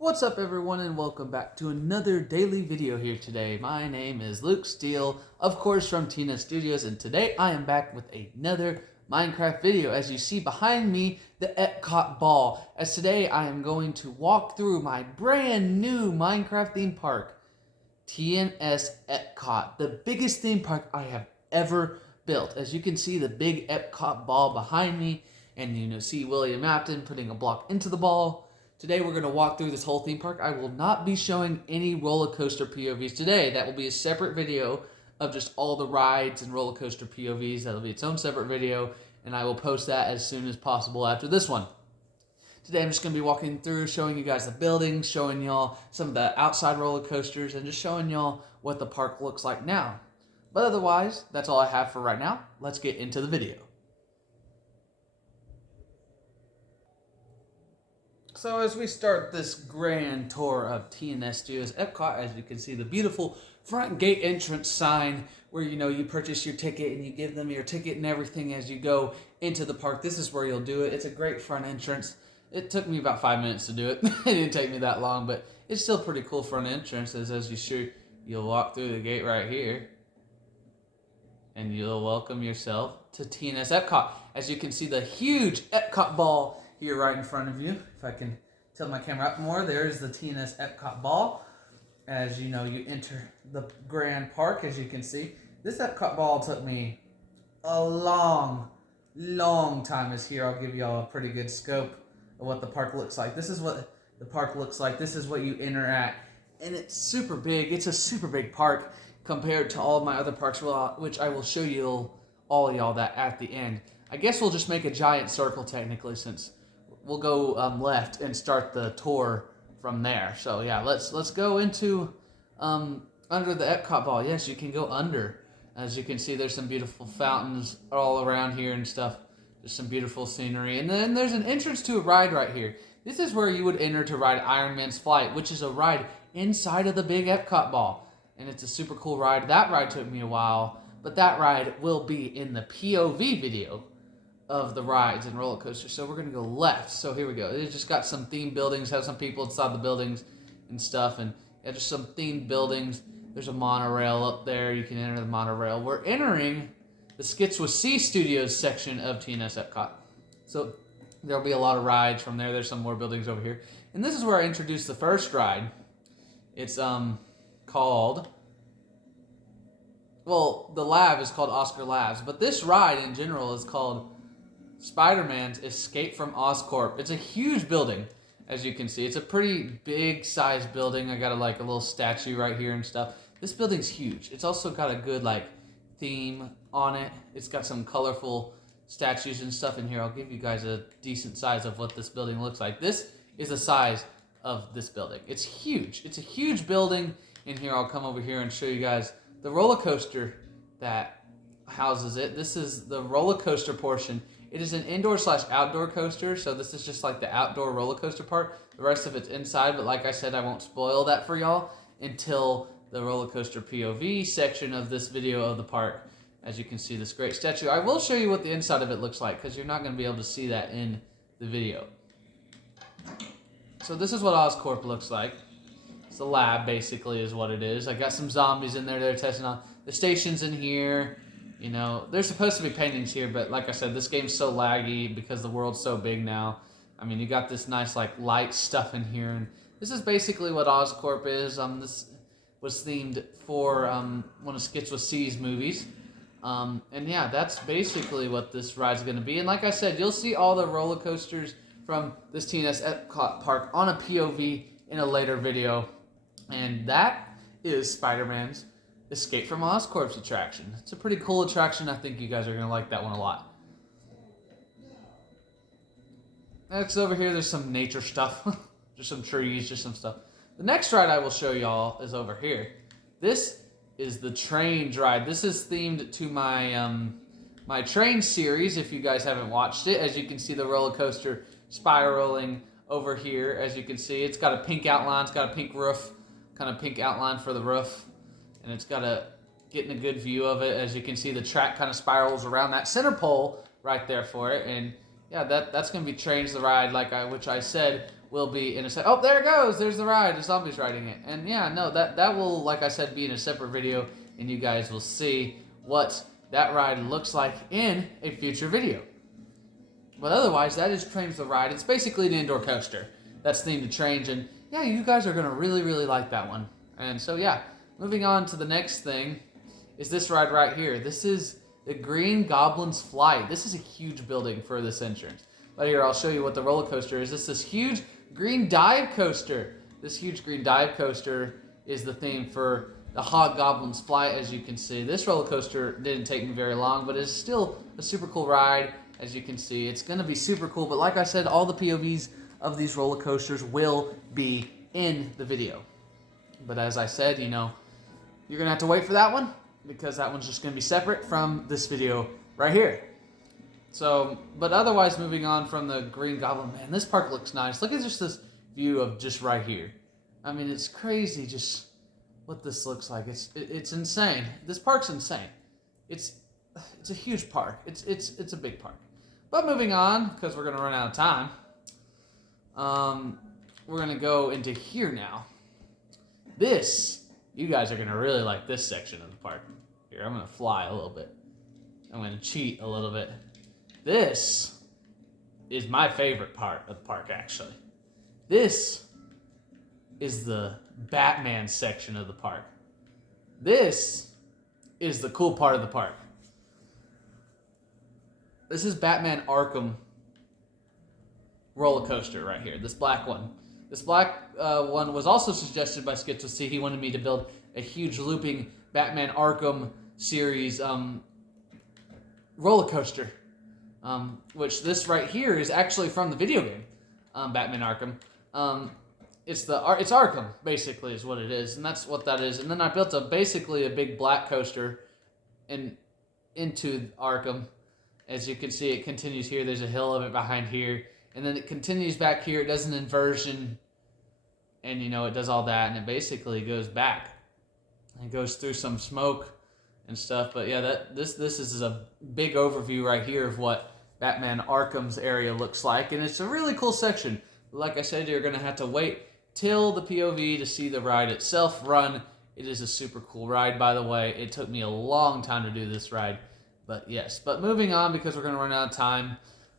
What's up everyone and welcome back to another daily video here today. My name is Luke Steele, of course from Tina Studios, and today I am back with another Minecraft video. As you see behind me, the Epcot ball. As today I am going to walk through my brand new Minecraft theme park, TNS Epcot, the biggest theme park I have ever built. As you can see, the big Epcot ball behind me, and you see William Afton putting a block into the ball. Today we're going to walk through this whole theme park. I will not be showing any roller coaster POVs today. That will be a separate video of just all the rides and roller coaster POVs. That'll be its own separate video, and I will post that as soon as possible after this one. Today I'm just going to be walking through, showing you guys the buildings, showing y'all some of the outside roller coasters, and just showing y'all what the park looks like now. But otherwise, that's all I have for right now. Let's get into the video. So as we start this grand tour of TNS Studios Epcot, as you can see the beautiful front gate entrance sign where you purchase your ticket and you give them your ticket and everything as you go into the park. This is where you'll do it. It's a great front entrance. It took me about 5 minutes to do it. It didn't take me that long, but it's still pretty cool front entrance you'll walk through the gate right here and you'll welcome yourself to TNS Epcot. As you can see the huge Epcot ball here right in front of you. If I can tilt my camera up more, there's the TNS Epcot ball. As you enter the grand park, as you can see. This Epcot ball took me a long time is here. I'll give y'all a pretty good scope of what the park looks like. This is what the park looks like. This is what you enter at. And it's super big. It's a super big park compared to all of my other parks, which I will show you all y'all that at the end. I guess we'll just make a giant circle technically, since we'll go left and start the tour from there. So yeah, let's go into under the Epcot ball. Yes, you can go under. As you can see, there's some beautiful fountains all around here and stuff. There's some beautiful scenery. And then there's an entrance to a ride right here. This is where you would enter to ride Iron Man's Flight, which is a ride inside of the big Epcot ball. And it's a super cool ride. That ride took me a while, but that ride will be in the POV video of the rides and roller coasters. So we're gonna go left. So here we go. It's just got some themed buildings, have some people inside the buildings and stuff, and yeah, just some themed buildings. There's a monorail up there. You can enter the monorail. We're entering the Skits with C Studios section of TNS Epcot. So there'll be a lot of rides from there. There's some more buildings over here. And this is where I introduced the first ride. It's called, well, the lab is called Oscar Labs, but this ride in general is called Spider-Man's Escape from Oscorp. It's a huge building, as you can see. It's a pretty big size building. I got a little statue right here and stuff. This building's huge. It's also got a good theme on it. It's got some colorful statues and stuff in here. I'll give you guys a decent size of what this building looks like. This is the size of this building. It's huge. It's a huge building. In here, I'll come over here and show you guys the roller coaster that houses it. This is the roller coaster portion. It is an indoor/outdoor coaster, so this is just like the outdoor roller coaster part. The rest of it's inside, but like I said, I won't spoil that for y'all until the roller coaster POV section of this video of the park. As you can see, this great statue. I will show you what the inside of it looks like, because you're not going to be able to see that in the video. So this is what Oscorp looks like. It's a lab, basically, is what it is. I got some zombies in there they're testing on. The station's in here. There's supposed to be paintings here, but like I said, this game's so laggy because the world's so big now. I mean, you got this nice, light stuff in here, and this is basically what Oscorp is. This was themed for one of Skits with C's movies. And yeah, that's basically what this ride's going to be. And like I said, you'll see all the roller coasters from this TNS Epcot park on a POV in a later video. And that is Spider-Man's Escape from Oscorp's attraction. It's a pretty cool attraction. I think you guys are going to like that one a lot. Next over here, there's some nature stuff. Just some trees, just some stuff. The next ride I will show y'all is over here. This is the train ride. This is themed to my my train series, if you guys haven't watched it. As you can see, the roller coaster spiraling over here. As you can see, it's got a pink outline. It's got a pink roof, kind of pink outline for the roof. And it's got getting a good view of it. As you can see, the track kind of spirals around that center pole right there for it. And yeah, that's going to be Trains the Ride, which I said will be in a set. Oh, there it goes. There's the ride. The zombies riding it. And yeah, no, that will, like I said, be in a separate video, and you guys will see what that ride looks like in a future video. But otherwise, that is Trains the Ride. It's basically an indoor coaster that's themed to trains, and yeah, you guys are going to really, really like that one. And so yeah, moving on to the next thing is this ride right here. This is the Green Goblin's Flight. This is a huge building for this entrance. But here, I'll show you what the roller coaster is. This huge green dive coaster. This huge green dive coaster is the theme for the Hobgoblin's Flight, as you can see. This roller coaster didn't take me very long, but it's still a super cool ride, as you can see. It's going to be super cool, but like I said, all the POVs of these roller coasters will be in the video. But as I said, you know, you're going to have to wait for that one, because that one's just going to be separate from this video right here. So, but otherwise, moving on from the Green Goblin, man, this park looks nice. Look at just this view of just right here. I mean, it's crazy just what this looks like. It's insane. This park's insane. It's a huge park. It's a big park. But moving on, because we're going to run out of time, we're going to go into here now. You guys are going to really like this section of the park. Here, I'm going to fly a little bit. I'm going to cheat a little bit. This is my favorite part of the park, actually. This is the Batman section of the park. This is the cool part of the park. This is Batman Arkham roller coaster right here, this black one. This black one was also suggested by Skitz C. He wanted me to build a huge looping Batman Arkham series roller coaster. Which this right here is actually from the video game, Batman Arkham. It's Arkham, basically, is what it is, and that's what that is. And then I built basically a big black coaster into Arkham. As you can see, it continues here. There's a hill of it behind here, and then it continues back here. It does an inversion, and you know, it does all that, and it basically goes back. It goes through some smoke and stuff. But yeah, this is a big overview right here of what Batman Arkham's area looks like, and it's a really cool section. Like I said, you're going to have to wait till the POV to see the ride itself run. It is a super cool ride, by the way. It took me a long time to do this ride, but yes. But moving on, because we're going to run out of time,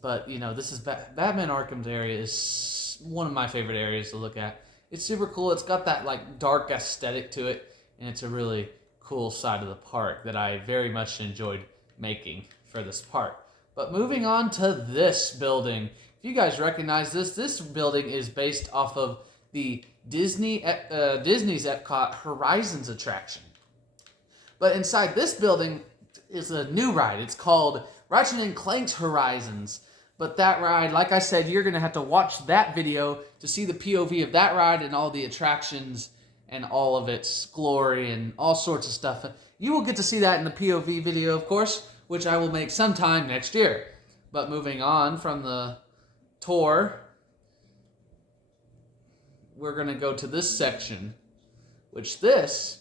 but you know, this is Batman Arkham's area is one of my favorite areas to look at. It's super cool. It's got that like dark aesthetic to it, and it's a really cool side of the park that I very much enjoyed making for this park. But moving on to this building. If you guys recognize this building is based off of the Disney's Epcot Horizons attraction. But inside this building is a new ride. It's called Ratchet & Clank's Horizons. But that ride, like I said, you're going to have to watch that video to see the POV of that ride and all the attractions and all of its glory and all sorts of stuff. You will get to see that in the POV video, of course, which I will make sometime next year. But moving on from the tour, we're going to go to this section, which this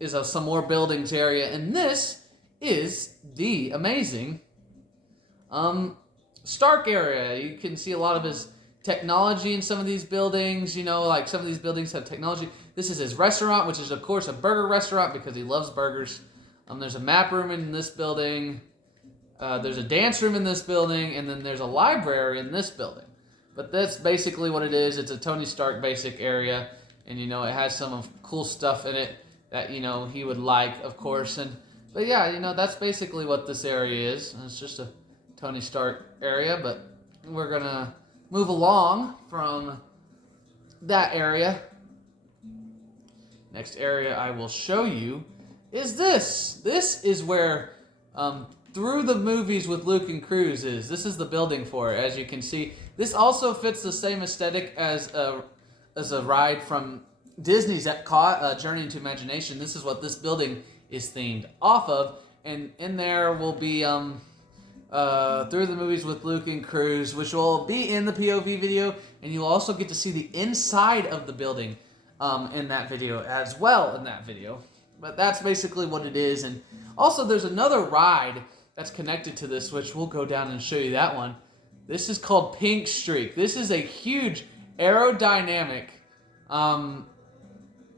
is some more buildings area, and this is the amazing Stark area. You can see a lot of his technology in some of these buildings. You know, like some of these buildings have technology. This is his restaurant, which is, of course, a burger restaurant because he loves burgers. There's a map room in this building. There's a dance room in this building. And then there's a library in this building. But that's basically what it is. It's a Tony Stark basic area. And, you know, it has some cool stuff in it that, you know, he would like, of course. But, yeah, you know, that's basically what this area is. It's just a Tony Stark area. But we're going to move along from that area. Next area I will show you is this. This is where Through the Movies with Luke and Cruz is. This is the building for it, as you can see. This also fits the same aesthetic as a ride from Disney's Epcot, Journey into Imagination. This is what this building is themed off of. And in there will be Through the Movies with Luke and Cruz, which will be in the POV video. And you'll also get to see the inside of the building in that video as well in that video. But that's basically what it is. And also there's another ride that's connected to this, which we'll go down and show you that one. This is called Pink Streak. This is a huge aerodynamics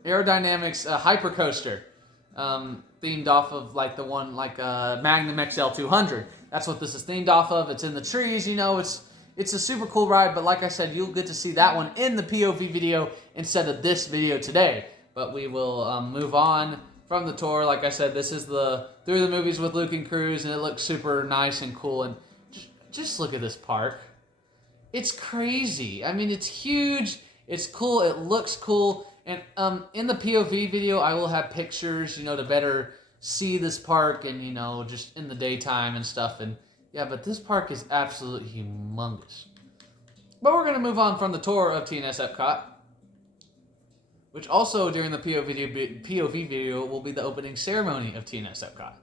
hypercoaster, themed off of like the one like Magnum XL 200. That's what this is themed off of. It's in the trees, you know. It's a super cool ride, but like I said, you'll get to see that one in the POV video instead of this video today. But we will move on from the tour. Like I said, this is the Through the Movies with Luke and Cruz, and it looks super nice and cool. And just look at this park. It's crazy. I mean, it's huge. It's cool. It looks cool. And in the POV video, I will have pictures, you know, to better see this park and, you know, just in the daytime and stuff. And yeah, but this park is absolutely humongous. But we're going to move on from the tour of TNS Epcot, which also during the POV video will be the opening ceremony of TNS Epcot.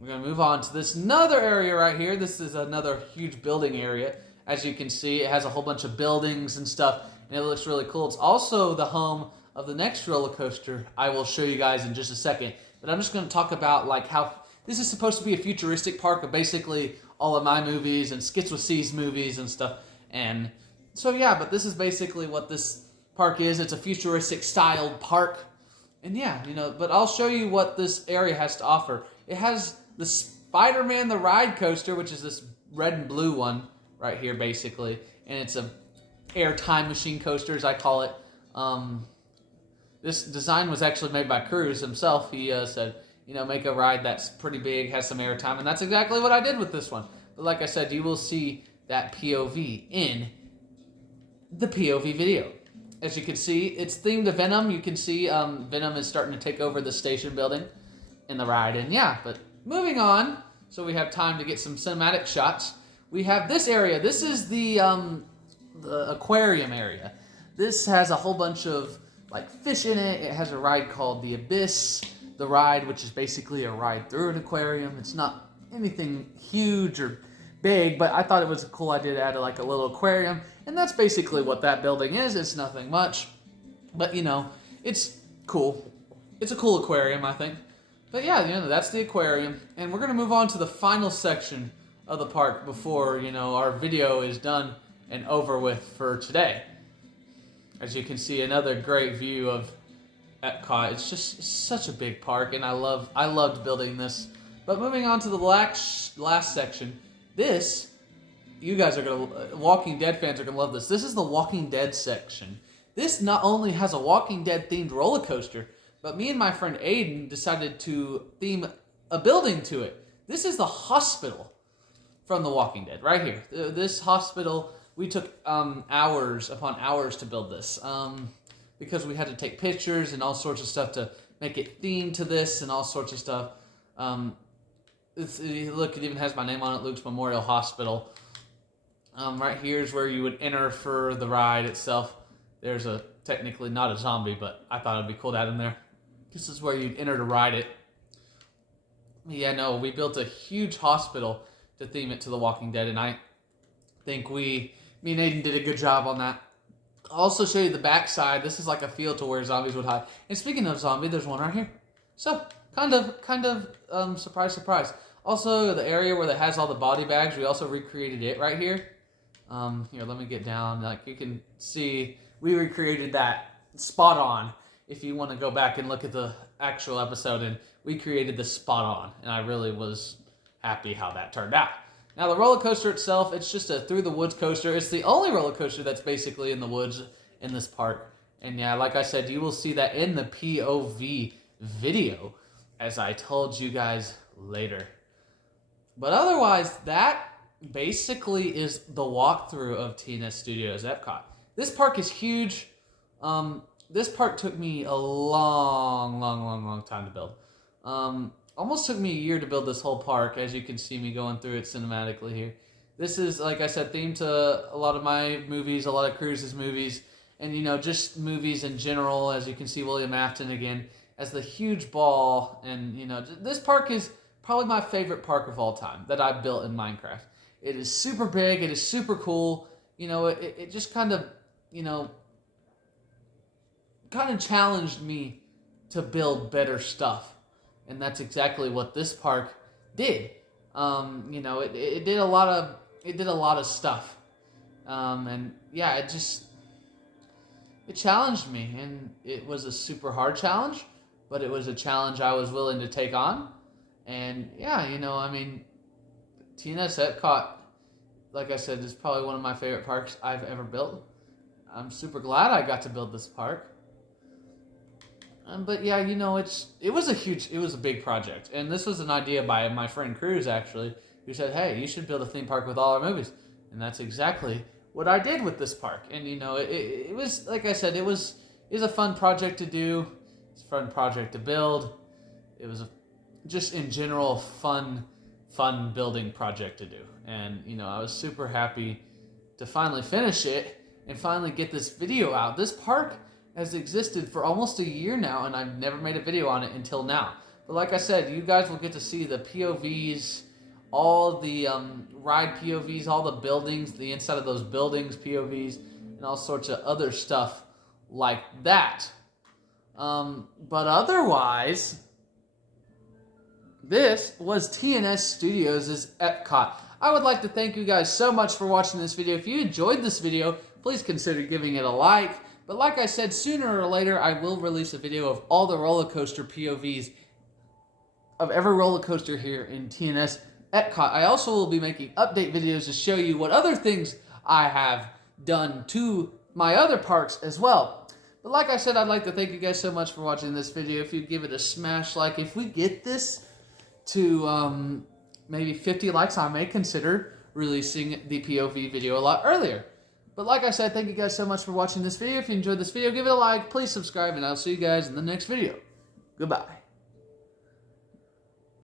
We're going to move on to this another area right here. This is another huge building area. As you can see, it has a whole bunch of buildings and stuff, and it looks really cool. It's also the home of the next roller coaster I will show you guys in just a second. But I'm just going to talk about like how this is supposed to be a futuristic park of basically all of my movies and Skits with C's movies and stuff. And so yeah, but this is basically what this park is. It's a futuristic styled park. And yeah, you know, but I'll show you what this area has to offer. It has the Spider-Man the Ride coaster, which is this red and blue one right here basically. And it's a air time machine coaster, as I call it. This design was actually made by Cruz himself. He said, you know, make a ride that's pretty big, has some air time, and that's exactly what I did with this one. But like I said, you will see that POV in the POV video. As you can see, it's themed to Venom. You can see Venom is starting to take over the station building in the ride. And yeah, but moving on, so we have time to get some cinematic shots. We have this area. This is the aquarium area. This has a whole bunch of like fish in it. It has a ride called the Abyss, the ride, which is basically a ride through an aquarium. It's not anything huge or big, but I thought it was a cool idea to add like a little aquarium, and that's basically what that building is. It's nothing much, but you know, it's cool. It's a cool aquarium, I think. But yeah, you know, that's the aquarium, and we're gonna move on to the final section of the park before, you know, our video is done and over with for today. As you can see, another great view of Epcot. It's just such a big park, and I loved building this. But moving on to the last section, this, you guys are gonna, Walking Dead fans are gonna love this. This is the Walking Dead section. This not only has a Walking Dead themed roller coaster, but me and my friend Aiden decided to theme a building to it. This is the hospital from The Walking Dead, right here. This hospital, we took hours upon hours to build this. Because we had to take pictures and all sorts of stuff to make it themed to this and all sorts of stuff. Look, it even has my name on it, Luke's Memorial Hospital. Right here is where you would enter for the ride itself. There's technically not a zombie, but I thought it'd be cool to add in there. This is where you'd enter to ride it. Yeah, no, we built a huge hospital to theme it to The Walking Dead, and I think me and Aiden did a good job on that. I'll also show you the backside. This is like a field to where zombies would hide. And speaking of zombie, there's one right here. So, kind of, surprise, surprise. Also, the area where it has all the body bags, we also recreated it right here. Here, let me get down. Like you can see, we recreated that spot on. If you want to go back and look at the actual episode, and we created the spot on, and I really was happy how that turned out. Now, the roller coaster itself, it's just a through the woods coaster. It's the only roller coaster that's basically in the woods in this park. And yeah, like I said, you will see that in the POV video, as I told you guys later. But otherwise, that basically is the walkthrough of TNS Studios Epcot. This park is huge. This park took me a long time to build. Almost took me a year to build this whole park, as you can see me going through it cinematically here. This is, like I said, themed to a lot of my movies, a lot of Cruz's movies, and, you know, just movies in general. As you can see, William Afton again as the huge ball. And, you know, this park is probably my favorite park of all time that I've built in Minecraft. It is super big. It is super cool. You know, it just kind of, you know, kind of challenged me to build better stuff. And that's exactly what this park did. You know, it did a lot of, it did a lot of stuff. And yeah, it challenged me, and it was a super hard challenge, but it was a challenge I was willing to take on. And yeah, I mean, TNS Epcot, like I said, is probably one of my favorite parks I've ever built. I'm super glad I got to build this park. But yeah, it was a big project. And this was an idea by my friend Cruz, actually, who said, hey, you should build a theme park with all our movies. And that's exactly what I did with this park. And, it was, like I said, it was a fun project to do. It's a fun project to build. It was just in general fun building project to do. And, I was super happy to finally finish it and finally get this video out. This park has existed for almost a year now, and I've never made a video on it until now. But like I said, you guys will get to see the POVs, all the ride POVs, all the buildings, the inside of those buildings POVs, and all sorts of other stuff like that. But otherwise, this was TNS Studios' Epcot. I would like to thank you guys so much for watching this video. If you enjoyed this video, please consider giving it a like. But like I said, sooner or later, I will release a video of all the roller coaster POVs of every roller coaster here in TNS Epcot. I also will be making update videos to show you what other things I have done to my other parks as well. But like I said, I'd like to thank you guys so much for watching this video. If you give it a smash like, if we get this to maybe 50 likes, I may consider releasing the POV video a lot earlier. But like I said, thank you guys so much for watching this video. If you enjoyed this video, give it a like, please subscribe, and I'll see you guys in the next video. Goodbye.